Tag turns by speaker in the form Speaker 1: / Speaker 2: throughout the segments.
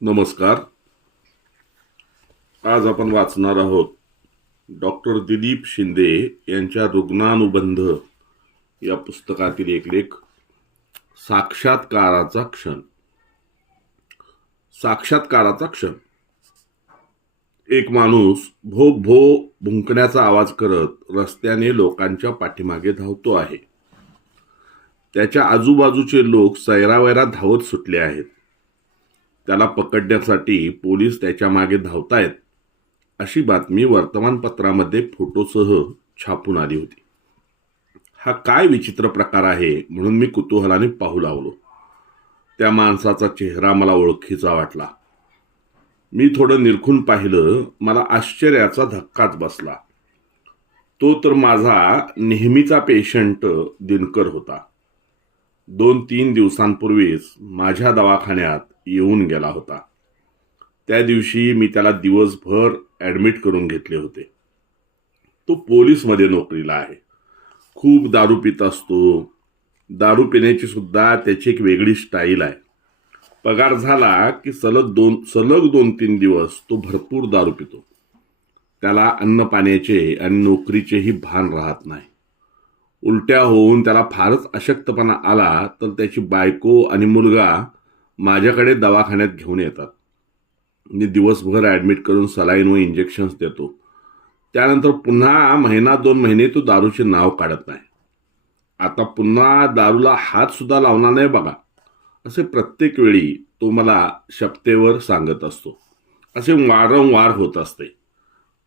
Speaker 1: नमस्कार. आज आपण वाचणार आहोत डॉक्टर दिलीप शिंदे यांच्या रुग्णानुबंध या पुस्तकातील एक लेख साक्षात्काराचा क्षण. साक्षात्काराचा क्षण. एक माणूस भो भो भुंकण्याचा आवाज करत रस्त्याने लोकांच्या पाठीमागे धावतो आहे. त्याच्या आजूबाजूचे लोक सैरावैरा धावत सुटले आहेत. त्याला पकडण्यासाठी पोलीस त्याच्यामागे धावतायत अशी बातमी वर्तमानपत्रामध्ये फोटोसह छापून आली होती. हा काय विचित्र प्रकार आहे म्हणून मी कुतूहलाने पाहू लागलो. त्या माणसाचा चेहरा मला ओळखीचा वाटला. मी थोडं निरखून पाहिलं मला आश्चर्याचा धक्काच बसला. तो तर माझा नेहमीचा पेशंट दिनकर होता. दोन तीन दिवसांपूर्वीच माझ्या दवाखान्यात येऊन गेला होता. त्या दिवशी मी त्याला दिवसभर ॲडमिट करून घेतले होते. तो पोलीसमध्ये नोकरीला आहे. खूप दारू पित असतो. दारू पिण्याची सुद्धा त्याची एक वेगळी स्टाईल आहे. पगार झाला की सलग दोन सलग दोन तीन दिवस तो भरपूर दारू पितो. त्याला अन्न पाण्याचे आणि नोकरीचेही भान राहत नाही. उलट्या होऊन त्याला फारच अशक्तपणा आला तर त्याची बायको आणि मुलगा माझ्याकडे दवाखान्यात घेऊन येतात. मी दिवसभर ॲडमिट करून सलाईन व इंजेक्शन्स देतो. त्यानंतर पुन्हा महिना दोन महिने तो दारूचे नाव काढत नाही. आता पुन्हा दारूला हातसुद्धा लावणार नाही बघा. असे प्रत्येक वेळी तो मला शपतेवर सांगत असतो. असे वारंवार होत असते.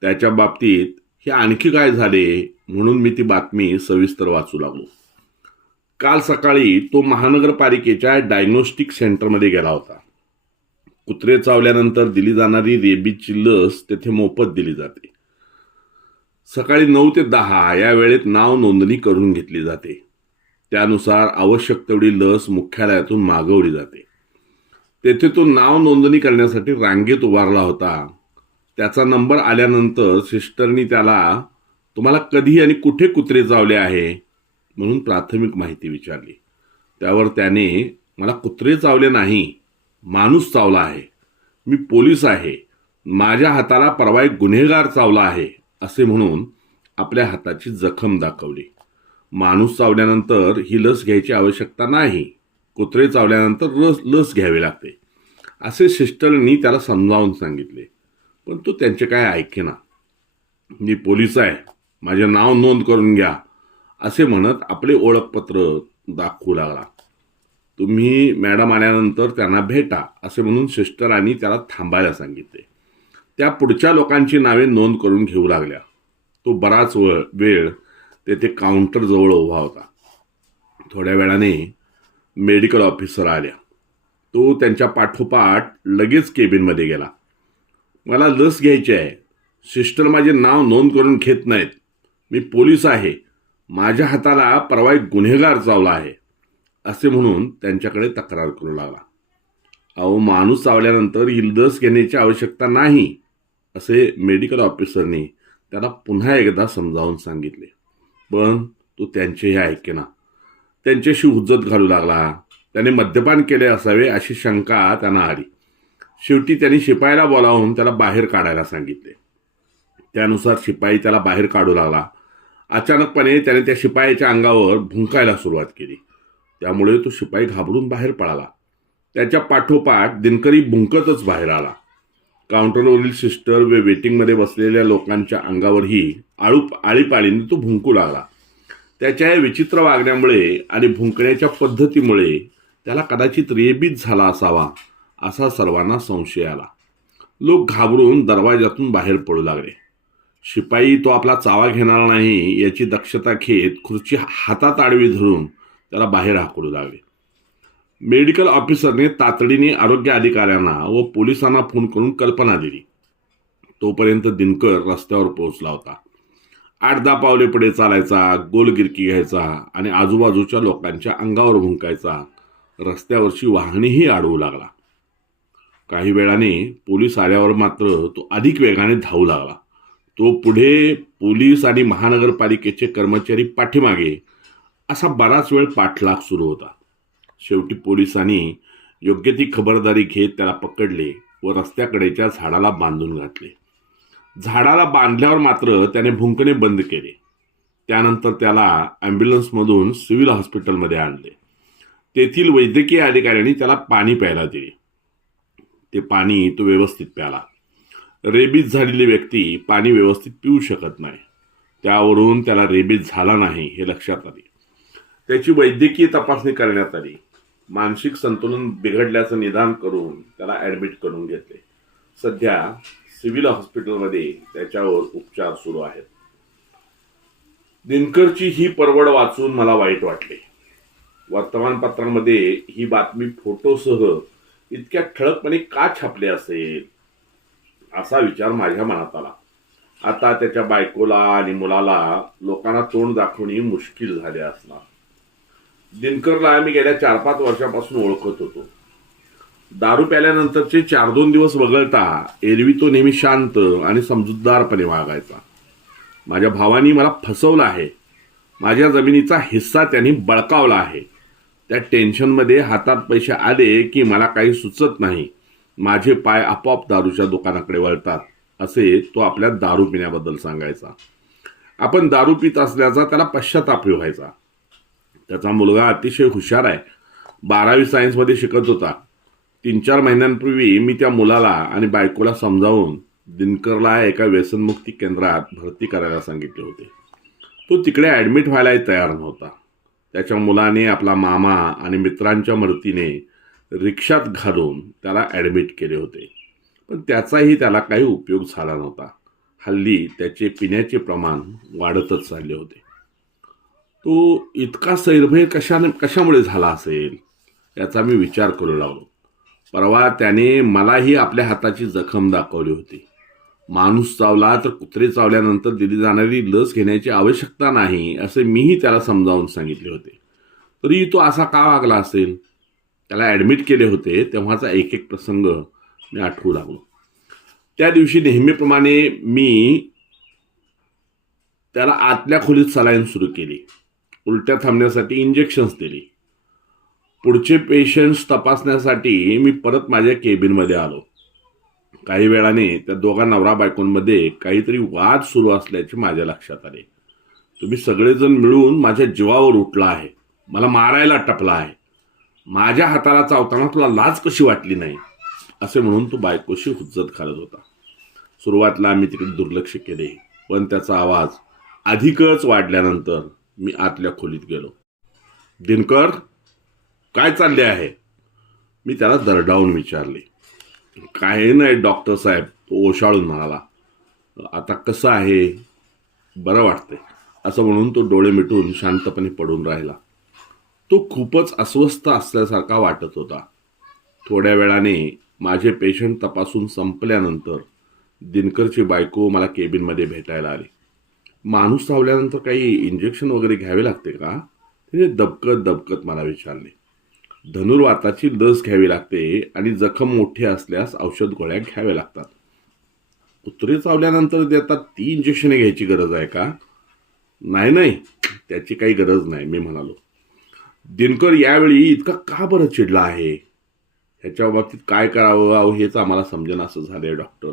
Speaker 1: त्याच्या बाबतीत हे आणखी काय झाले म्हणून मी ती बातमी सविस्तर वाचू लागलो. काल सकाळी तो महानगरपालिकेच्या डायग्नोस्टिक सेंटरमध्ये गेला होता. कुत्रे चावल्यानंतर दिली जाणारी रेबीजची लस तेथे मोफत दिली जाते. सकाळी नऊ ते दहा या वेळेत नाव नोंदणी करून घेतली जाते. त्यानुसार आवश्यक तेवढी लस मुख्यालयातून मागवली जाते. तेथे तो नाव नोंदणी करण्यासाठी रांगेत उभारला होता. त्याचा नंबर आल्यानंतर सिस्टरनी त्याला तुम्हाला कधी आणि कुठे कुत्रे चावले आहे? म्हणून प्राथमिक माहिती विचारली. त्यावर त्याने मला कुत्रे चावले नाही माणूस चावला आहे मी पोलीस आहे माझ्या हाताला परवा एक गुन्हेगार चावला आहे असे म्हणून आपल्या हाताची जखम दाखवली. माणूस चावल्यानंतर ही लस घ्यायची आवश्यकता नाही कुत्रे चावल्यानंतर लस लस घ्यावी लागते असे सिस्टरनी त्याला समजावून सांगितले. पण तो त्यांचे काय ऐकेना मी पोलीस आहे माझे नाव नोंद करून घ्या असे म्हणत आपले ओळखपत्र दाखवू लागला. तुम्ही मॅडम आल्यानंतर त्यांना भेटा असे म्हणून सिस्टरांनी त्याला थांबायला सांगितले. त्या पुढच्या लोकांची नावे नोंद करून घेऊ लागल्या. तो बराच व वेळ तेथे काउंटरजवळ उभा होता. थोड्या वेळाने मेडिकल ऑफिसर आल्या. तो त्यांच्या पाठोपाठ लगेच केबिनमध्ये गेला. मला लस घ्यायची आहे. सिस्टर माझे नाव नोंद करून घेत नाहीत. मी पोलीस आहे. माझ्या हाताला परवा एक गुन्हेगार चावला आहे असे म्हणून त्यांच्याकडे तक्रार करू लागला. अहो माणूस चावल्यानंतर ही लस घेण्याची आवश्यकता नाही असे मेडिकल ऑफिसरनी त्याला पुन्हा एकदा समजावून सांगितले. पण तो त्यांचेही ऐकेना त्यांच्याशी हुज्जत घालू लागला. त्याने मद्यपान केले असावे अशी शंका त्यांना आली. शेवटी त्यांनी शिपायाला बोलावून त्याला बाहेर काढायला सांगितले. त्यानुसार शिपाई त्याला बाहेर काढू लागला. अचानकपणे त्याने त्या शिपायाच्या अंगावर भुंकायला सुरुवात केली. त्यामुळे तो शिपाई घाबरून बाहेर पळाला. त्याच्या पाठोपाठ दिनकरी भुंकतच बाहेर आला. काउंटरवरील सिस्टर व वेटिंगमध्ये बसलेल्या लोकांच्या अंगावरही आळू आळीपाळीने तो भुंकू लागला. त्याच्या या विचित्र वागण्यामुळे आणि भुंकण्याच्या पद्धतीमुळे त्याला कदाचित रेबीत झाला असावा असा सर्वांना संशय आला. लोक घाबरून दरवाजातून बाहेर पडू लागले. शिपाई तो आपला चावा घेणार नाही याची दक्षता घेत खुर्ची हातात आडवी धरून त्याला बाहेर हाकडू लागले. मेडिकल ऑफिसरने तातडीने आरोग्य अधिकाऱ्यांना व पोलिसांना फोन करून कल्पना दिली. तोपर्यंत दिनकर रस्त्यावर पोहोचला होता. आठ दहा पावले पुढे चालायचा गोल गिरकी घ्यायचा आणि आजूबाजूच्या लोकांच्या अंगावर भुंकायचा रस्त्यावरची वाहनेही अडवू लागला. काही वेळाने पोलीस आल्यावर मात्र तो अधिक वेगाने धावू लागला. तो पुढे पोलीस आणि महानगरपालिकेचे कर्मचारी पाठीमागे असा बराच वेळ पाठलाग सुरू होता. शेवटी पोलिसांनी योग्य ती खबरदारी घेत त्याला पकडले व रस्त्याकडेच्या झाडाला बांधून घातले. झाडाला बांधल्यावर मात्र त्याने भुंकणे बंद केले. त्यानंतर त्याला ॲम्ब्युलन्समधून सिव्हिल हॉस्पिटलमध्ये आणले. तेथील वैद्यकीय अधिकाऱ्यांनी त्याला पाणी प्यायला दिले. ते पाणी तो व्यवस्थित प्याला. रेबीज झालेली व्यक्ती पाणी व्यवस्थित पिऊ शकत नाही. त्यावरून त्याला रेबीज झाला नाही हे लक्षात आले. त्याची वैद्यकीय तपासणी करण्यात आली. मानसिक संतुलन बिघडल्याचं निदान करून त्याला ॲडमिट करून घेतले. सध्या सिव्हिल हॉस्पिटलमध्ये त्याच्यावर उपचार सुरू आहेत. दिनकरची ही परवड वाचून मला वाईट वाटले. वर्तमानपत्रांमध्ये ही बातमी फोटोसह इतक्या ठळकपणे का छापली असेल? असा विचार माझ्या मनात आला आता त्याच्या बायकोला आणि मुलाला लोकांना तोंड दाखवणे मुश्किल झाले असणार. दिनकरला मी गेल्या चार पाच वर्षापासून ओळखत होतो. दारू प्याल्यानंतरचे चार दोन दिवस वगळता एरवी तो नेहमी शांत आणि समजूतदारपणे वागायचा. माझ्या भावानी मला फसवलं आहे. माझ्या जमिनीचा हिस्सा त्यांनी बळकावला आहे. त्या टेन्शनमध्ये हातात पैसे आले की मला काही सुचत नाही. माझे पाय आपोआप दारूच्या दुकानाकडे वळतात असे तो आपल्या दारू पिण्याबद्दल सांगायचा. आपण दारू पित असल्याचा त्याला पश्चाताप व्हायचा. त्याचा मुलगा अतिशय हुशार आहे. बारावी सायन्समध्ये शिकत होता. तीन चार महिन्यांपूर्वी मी त्या मुलाला आणि बायकोला समजावून दिनकरला एका व्यसनमुक्ती केंद्रात भरती करायला सांगितले होते. तो तिकडे ॲडमिट व्हायलाही तयार नव्हता. त्याच्या मुलाने आपला मामा आणि मित्रांच्या मदतीने रिक्षात घालून त्याला ॲडमिट केले होते. पण त्याचाही त्याला काही उपयोग झाला नव्हता. हल्ली त्याचे पिण्याचे प्रमाण वाढतच चालले होते. तो इतका सैरभैर कशाने कशामुळे झाला असेल याचा मी विचार करू लागलो. परवा त्याने मलाही आपल्या हाताची जखम दाखवली होती. माणूस चावला तर कुत्रे चावल्यानंतर दिली जाणारी लस घेण्याची आवश्यकता नाही असे मीही त्याला समजावून सांगितले होते. तरी तो असा का वागला असेल? त्याला ॲडमिट केले होते तेव्हाचा एक एक प्रसंग मी आठवू लागलो. त्या दिवशी नेहमीप्रमाणे मी त्याला आतल्या खोलीत सलाईन सुरू केली. उलट्या थांबण्यासाठी इंजेक्शन्स दिली. पुढचे पेशंट्स तपासण्यासाठी मी परत माझ्या केबिनमध्ये आलो. काही वेळाने त्या दोघा नवरा बायकोंमध्ये काहीतरी वाद सुरू असल्याचे माझ्या लक्षात आले. तुम्ही सगळेजण मिळून माझ्या जीवावर उठला आहे. मला मारायला टपला आहे. माझ्या हाताला चावताना तुला लाज कशी वाटली नाही? असे म्हणून तो बायकोशी हुज्जत घालत होता. सुरुवातीला आम्ही तिकडे दुर्लक्ष केले पण त्याचा आवाज अधिकच वाढल्यानंतर मी आतल्या खोलीत गेलो. दिनकर काय चालले आहे? मी त्याला दरडावून विचारले. काही नाही डॉक्टर साहेब तो ओशाळून म्हणाला आता कसं आहे? बरं वाटतंय. असं म्हणून तो डोळे मिटून शांतपणे पडून राहिला. तो खूपच अस्वस्थ असल्यासारखा वाटत होता. थोड्या वेळाने माझे पेशंट तपासून संपल्यानंतर दिनकरची बायको मला केबिनमध्ये भेटायला आली. माणूस चावल्यानंतर काही इंजेक्शन वगैरे घ्यावे लागते का? तिने दबकत दबकत मला विचारले. धनुर्वाताची लस घ्यावी लागते आणि जखम मोठी असल्यास औषध गोळ्या घ्याव्या लागतात. कुत्रे चावल्यानंतर देतात ती इंजेक्शने घ्यायची गरज आहे का? नाही नाही. त्याची काही गरज नाही मी म्हणालो. दिनकर यावेळी इतका का बरं चिडला आहे? ह्याच्या बाबतीत काय करावं? अहो हेच आम्हाला समजेन असं झालं आहे डॉक्टर.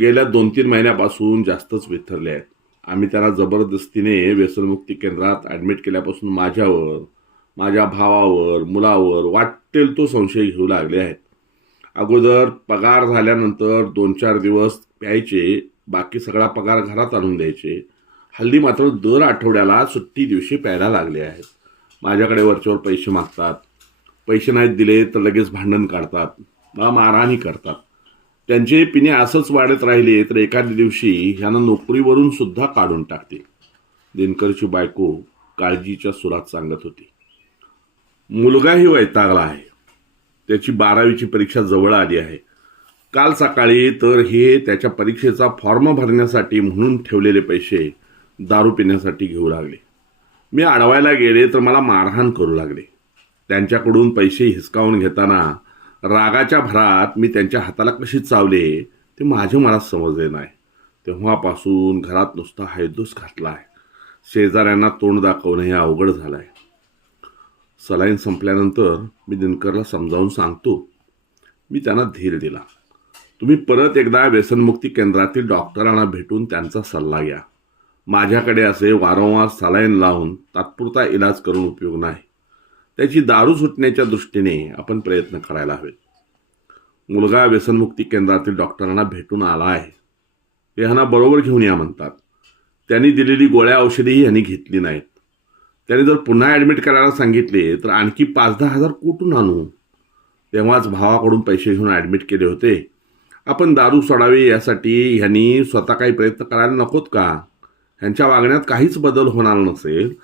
Speaker 1: गेल्या दोन तीन महिन्यापासून जास्तच विथरले आहेत. आम्ही त्याला जबरदस्तीने व्यसनमुक्ती केंद्रात ॲडमिट केल्यापासून माझ्यावर माझ्या भावावर मुलावर वाटेल तो संशय घेऊ लागले आहेत. अगोदर पगार झाल्यानंतर दोन चार दिवस प्यायचे बाकी सगळा पगार घरात आणून द्यायचे. हल्ली मात्र दर आठवड्याला सुट्टी दिवशी प्यायला लागले आहेत. माझ्याकडे वरच्यावर पैसे मागतात. पैसे नाहीत दिले तर लगेच भांडण काढतात. मला मारहाणी करतात. त्यांचे पिणे असंच वाढत राहिले तर एखाद्या दिवशी ह्यांना नोकरीवरून सुद्धा काढून टाकते. दिनकरची बायको काळजीच्या सुरात सांगत होती. मुलगाही वैतागला आहे. त्याची बारावीची परीक्षा जवळ आली आहे. काल सकाळी तर हे त्याच्या परीक्षेचा फॉर्म भरण्यासाठी म्हणून ठेवलेले पैसे दारू पिण्यासाठी घेऊ लागले. मी अडवायला गेले तर मला मारहाण करू लागले. त्यांच्याकडून पैसे हिसकावून घेताना रागाच्या भरात मी त्यांच्या हाताला कशी चावले ते माझे मला समजले नाही. तेव्हापासून घरात नुसता हैदूस घातला आहे शेजाऱ्यांना तोंड दाखवणं हे अवघड झालं आहे सलाईन संपल्यानंतर मी दिनकरला समजावून सांगतो. मी त्यांना धीर दिला. तुम्ही परत एकदा व्यसनमुक्ती केंद्रातील डॉक्टरांना भेटून त्यांचा सल्ला घ्या. माझ्याकडे असे वारंवार सलाईन लावून तात्पुरता इलाज करून उपयोग नाही. त्याची दारू सुटण्याच्या दृष्टीने आपण प्रयत्न करायला हवेत मुलगा व्यसनमुक्ती केंद्रातील डॉक्टरांना भेटून आला आहे. ते ह्यांना बरोबर घेऊन या म्हणतात. त्यांनी दिलेली गोळ्या औषधेही ह्यांनी घेतली नाहीत. त्याने जर पुन्हा ॲडमिट करायला सांगितले तर आणखी पाच दहा हजार कुठून आणू? तेव्हाच भावाकडून पैसे घेऊन ॲडमिट केले होते. आपण दारू सोडावी यासाठी ह्यांनी स्वतः काही प्रयत्न करायला नकोत का? ह्यांच्या वागण्यात काहीच बदल होणार नसेल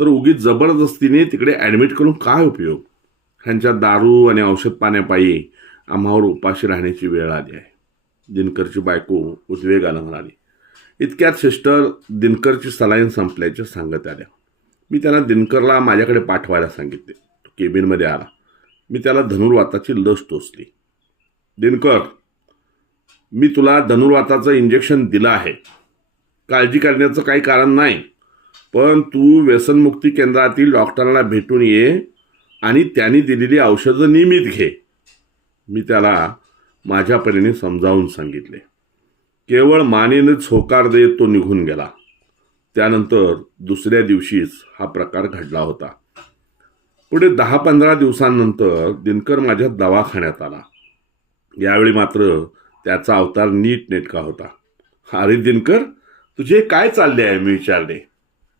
Speaker 1: तर उगीच जबरदस्तीने तिकडे ॲडमिट करून काय उपयोग? ह्यांच्या दारू आणि औषध पाण्यापायी आम्हावर उपाशी राहण्याची वेळ आली आहे. दिनकरची बायको उद्वेगानं म्हणाली इतक्यात सिस्टर दिनकरची सलाईन संपल्याचे सांगत आल्या. मी त्यांना दिनकरला माझ्याकडे पाठवायला सांगितले. तो केबिनमध्ये आला. मी त्याला धनुर्वाताची लस टोचली. दिनकर मी तुला धनुर्वाताचं इंजेक्शन दिलं आहे. काळजी करण्याचं काही कारण नाही. पण तू व्यसनमुक्ती केंद्रातील डॉक्टरांना भेटून ये आणि त्यांनी दिलेली औषधं नियमित घे. मी त्याला माझ्या परीने समजावून सांगितले. केवळ मानेनेच होकार देत तो निघून गेला. त्यानंतर दुसऱ्या दिवशीच हा प्रकार घडला होता. पुढे दहा पंधरा दिवसांनंतर दिनकर माझ्या दवाखान्यात आला. यावेळी मात्र त्याचा अवतार नीट नेटका होता. अरे दिनकर तुझे काय चालले आहे? मी विचारले.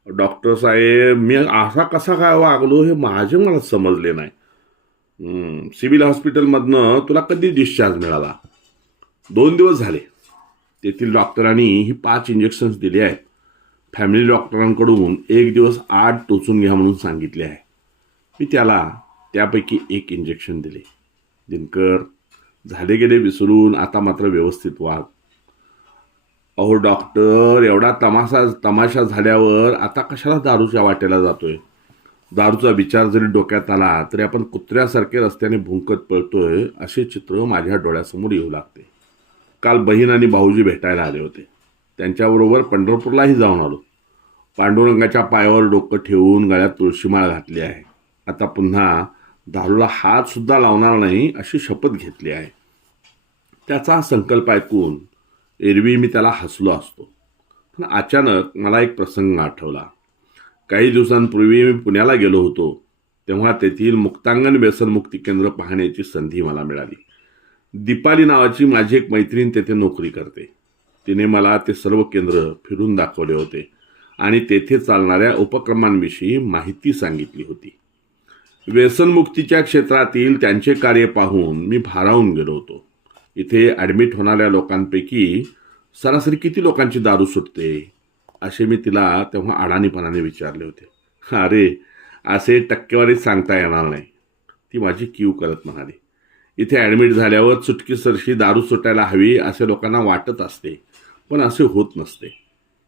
Speaker 1: डॉक्टर साहेब मी असा कसा काय वागलो हे माझे मला समजले नाही. सिव्हिल हॉस्पिटलमधनं तुला कधी डिस्चार्ज मिळाला? दोन दिवस झाले. तेथील डॉक्टरांनी ही पाच इंजेक्शन्स दिली आहेत. फॅमिली डॉक्टरांकडून एक दिवस आठ टोचून घ्या म्हणून सांगितले आहे. मी त्याला त्यापैकी एक इंजेक्शन दिले. दिनकर झाले गेले विसरून आता मात्र व्यवस्थित वाग. अहो डॉक्टर एवढा तमाशा तमाशा झाल्यावर आता कशाला दारूच्या वाटेला जातोय? दारूचा विचार जरी डोक्यात आला तरी आपण कुत्र्यासारखे रस्त्याने भुंकत पळतोय असे चित्र माझ्या डोळ्यासमोर येऊ लागते. काल बहीण आणि भाऊजी भेटायला आले होते. त्यांच्याबरोबर पंढरपूरलाही जाऊन आलो. पांडुरंगाच्या पायावर डोकं ठेवून गळ्यात तुळशीमाळ घातली आहे. आता पुन्हा दारूला हातसुद्धा लावणार नाही अशी शपथ घेतली आहे. त्याचा संकल्प ऐकून एरवी मी त्याला हसलो असतो. पण अचानक मला एक प्रसंग आठवला. काही दिवसांपूर्वी मी पुण्याला गेलो होतो. तेव्हा तेथील मुक्तांगण व्यसनमुक्ती केंद्र पाहण्याची संधी मला मिळाली. दीपाली नावाची माझी एक मैत्रीण तेथे नोकरी करते. तिने मला ते सर्व केंद्र फिरून दाखवले होते आणि तेथे चालणाऱ्या उपक्रमांविषयी माहिती सांगितली होती. व्यसनमुक्तीच्या क्षेत्रातील त्यांचे कार्य पाहून मी भारावून गेलो होतो. इथे ॲडमिट होणाऱ्या लोकांपैकी सरासरी किती लोकांची दारू सुटते? असे मी तिला तेव्हा अडाणीपणाने विचारले होते. अरे असे टक्केवारी सांगता येणार नाही. ती माझी क्यू करत म्हणाली. इथे ॲडमिट झाल्यावर चुटकीसरशी दारू सुटायला हवी असे लोकांना वाटत असते पण असे होत नसते.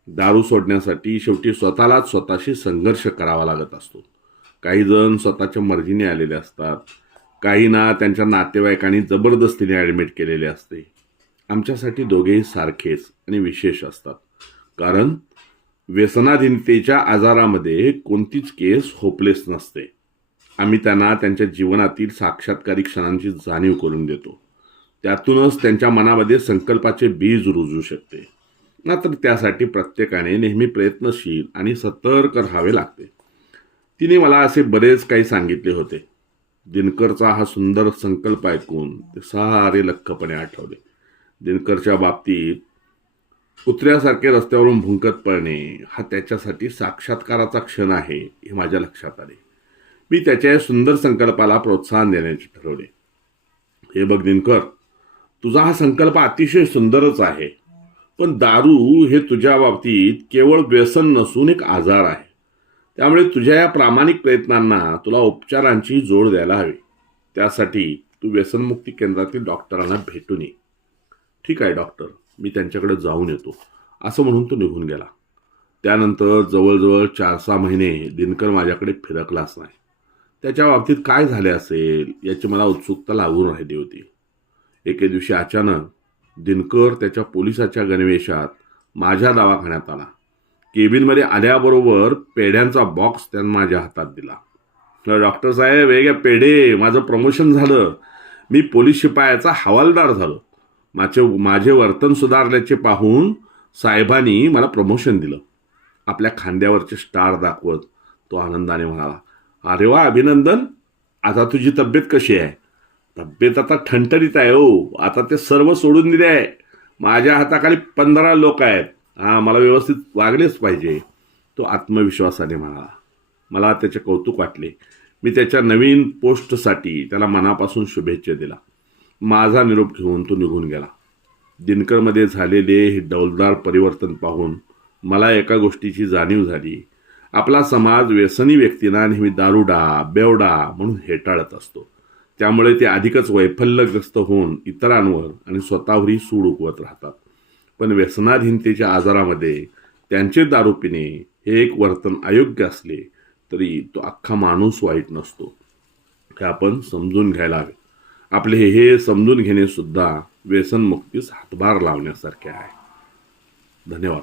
Speaker 1: दारू सोडण्यासाठी शेवटी स्वतःलाच स्वतःशी संघर्ष करावा लागत असतो. काही जण स्वतःच्या मर्जीने आलेले असतात. काहींना त्यांच्या नातेवाईकांनी जबरदस्तीने ॲडमिट केलेले असते. आमच्यासाठी दोघेही सारखेच आणि विशेष असतात. कारण व्यसनाधीनतेच्या आजारामध्ये कोणतीच केस होपलेस नसते. आम्ही त्यांना त्यांच्या जीवनातील साक्षात्कारी क्षणांची जाणीव करून देतो. त्यातूनच त्यांच्या मनामध्ये संकल्पाचे बीज रुजू शकते. मात्र त्यासाठी प्रत्येकाने नेहमी प्रयत्नशील आणि सतर्क राहावे लागते. तिने मला असे बरेच काही सांगितले होते. दिनकरचा हा सुंदर संकल्प ऐकून ते सारे लख्खपणे आठवले. दिनकरच्या बाबतीत कुत्र्यासारखे रस्त्यावरून भुंकत पडणे हा त्याच्यासाठी साक्षात्काराचा क्षण आहे हे माझ्या लक्षात आले. मी त्याच्या या सुंदर संकल्पाला प्रोत्साहन देण्याचे ठरवले. हे बघ दिनकर तुझा हा संकल्प अतिशय सुंदरच आहे पण दारू हे तुझ्या बाबतीत केवळ व्यसन नसून एक आजार आहे. त्यामुळे तुझ्या या प्रामाणिक प्रयत्नांना तुला उपचारांची जोड द्यायला हवी. त्यासाठी तू व्यसनमुक्ती केंद्रातील डॉक्टरांना भेटून ये. ठीक आहे डॉक्टर. मी त्यांच्याकडे जाऊन येतो. असं म्हणून तो निघून गेला. त्यानंतर जवळजवळ चार सहा महिने दिनकर माझ्याकडे फिरकलाच नाही. त्याच्या बाबतीत काय झाले असेल याची मला उत्सुकता लागून राहिली होती. एके दिवशी अचानक दिनकर त्याच्या पोलिसाच्या गणवेशात माझ्या दवाखान्यात आला. केबिनमध्ये आल्याबरोबर पेढ्यांचा बॉक्स त्यानं माझ्या हातात दिला. तर डॉक्टर साहेब हे पेढे माझं प्रमोशन झालं. मी पोलीस शिपायाचा हवालदार झालो. माझे माझे वर्तन सुधारल्याचे पाहून साहेबांनी मला प्रमोशन दिलं. आपल्या खांद्यावरचे स्टार दाखवत तो आनंदाने म्हणाला अरे वा अभिनंदन. आता तुझी तब्येत कशी आहे? तब्येत आता ठणठणीत आहे हो. आता ते सर्व सोडून दिले आहे. माझ्या हाताखाली पंधरा लोक आहेत. हा मला व्यवस्थित वागलेच पाहिजे. तो आत्मविश्वासाने म्हणाला. मला त्याचे कौतुक वाटले. मी त्याच्या नवीन पोस्टसाठी त्याला मनापासून शुभेच्छा दिला. माझा निरोप घेऊन तो निघून गेला. दिनकरमध्ये झालेले हे डौलदार परिवर्तन पाहून मला एका गोष्टीची जाणीव झाली. आपला समाज व्यसनी व्यक्तींना नेहमी दारुडा बेवडा म्हणून हेटाळत असतो. त्यामुळे ते अधिकच वैफल्यग्रस्त होऊन इतरांवर आणि स्वतःवरही सूड उगवत राहतात. पण व्यसनाधीनतेच्या आजारामध्ये त्यांचे दारू पिणे हे एक वर्तन अयोग्य असले तरी तो अख्खा माणूस वाईट नसतो. हे आपण समजून घ्यायला हवे. आपले हे- समजून घेणे सुद्धा व्यसनमुक्तीस हातभार लावण्यासारखे आहे. धन्यवाद.